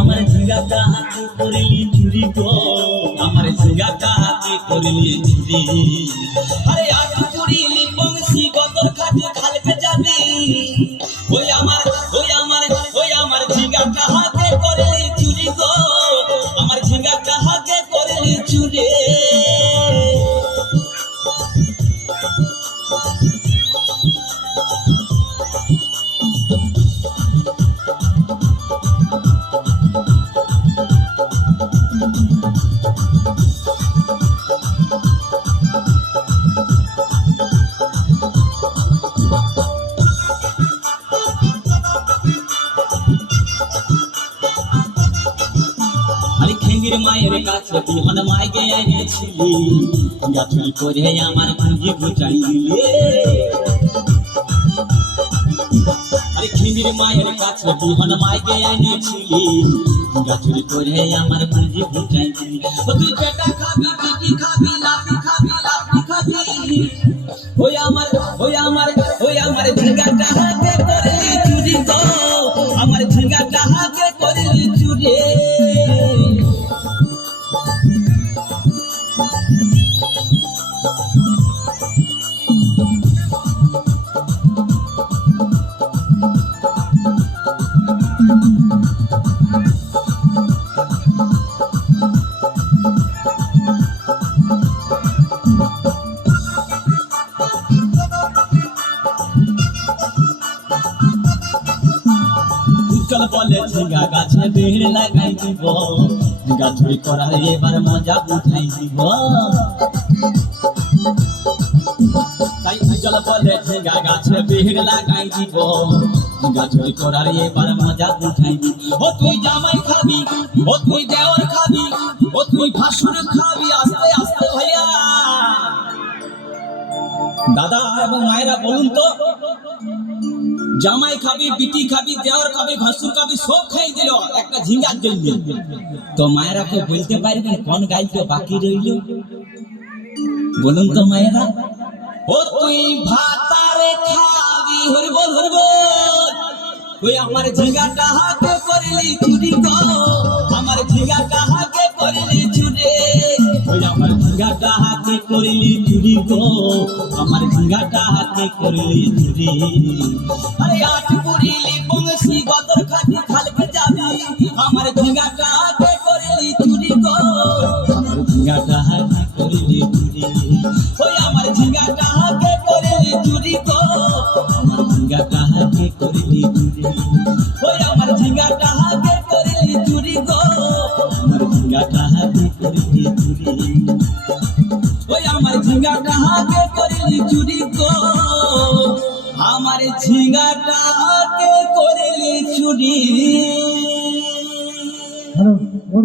আমার ঝিঙ্গাটা হাতে করলি চুরি গো, আমার ঝিঙ্গাটা হাতে করলি চুরি। আরে আজ করিলি বংশী গতর খাটে খালকে যাবি, ওই আমার ওই আমার ওই আমার ঝিঙ্গাটা হাতে করলি চুরি গো, আমার ঝিঙ্গাটা হাতে করলি চুরি। খেঙ্গির মায়ের কাছে বিহন মাইকে এনেছিলি, গাছুরি করে আমার পুঁজি ঘুচাই দিলে। আরে খেঙ্গির মায়ের কাছে বিহন মাইকে এনেছিলি, গাছুরি করে আমার পুঁজি ঘুচাই দিলি। ও তুই পেটা খাবি, পিটি খাবি, লাফি খাবি, লাফি খাবি, ওই আমার ওই আমার ওই আমার ঝিঙ্গাটা হাতে করলি চুরি গো, আমার ঝিঙ্গাটা হাতে করলি চুরি। বলে ঝিঙ্গা গাছে বেড় লাগাই দিব, ঝিঙ্গা চুরি করার এবার মজা উঠাই দিব। তাই উজ্জ্বল বলে ঝিঙ্গা গাছে বেড় লাগাই দিব, ঝিঙ্গা চুরি করার এবার মজা উঠাই দিব। ও তুই জামাই খাবি, ও তুই দেওর খাবি, ও তুই ভাসুর খাবি, আস্তে আস্তে ভাইয়া। দাদা এবং মায়েরা বলুন তো, জামাই খাবি, বিটি খাবি, দেওয়ার খাবি, ভাসুর খাবি, সব খাই দিল একটা ঝিঙ্গার জন্য। তো মায়েরা কেউ বলতে পারবেন কোন গাইতে বাকি রইল? বলুন তো মায়েরা। ও তুই ভাতারে খাবি, হরিবল হরিবল, ওই আমার ঝিঙ্গাটা হাতে করলি চুরি গো, আমার ঝিঙ্গাটা হাতে করলি চুরি, ওই আমার ঝিঙ্গাটা হাতে করলি চুরি গো, আমার ঝিঙ্গাটা হাতে করলি চুরি। আরে আট করিলি বংশী গতর খাটি খালকে যাবি, আমার ঝিঙ্গাটা হাতে করলি চুরি গো, আমার ঝিঙ্গাটা হাতে করলি চুরি, ওই আমার ঝিঙ্গাটা হাতে করলি চুরি গো, আমার ঝিঙ্গাটা হাতে করলি চুরি, ওই আমার ঝিঙ্গাটা হাতে করলি চুরি গো, আমার ঝিঙ্গাটা হাতে করলি চুরি, ওই আমার ঝিঙ্গাটা হাতে করলি চুরি গো, আমার ঝিঙ্গাটা হাতে করলি চুরি।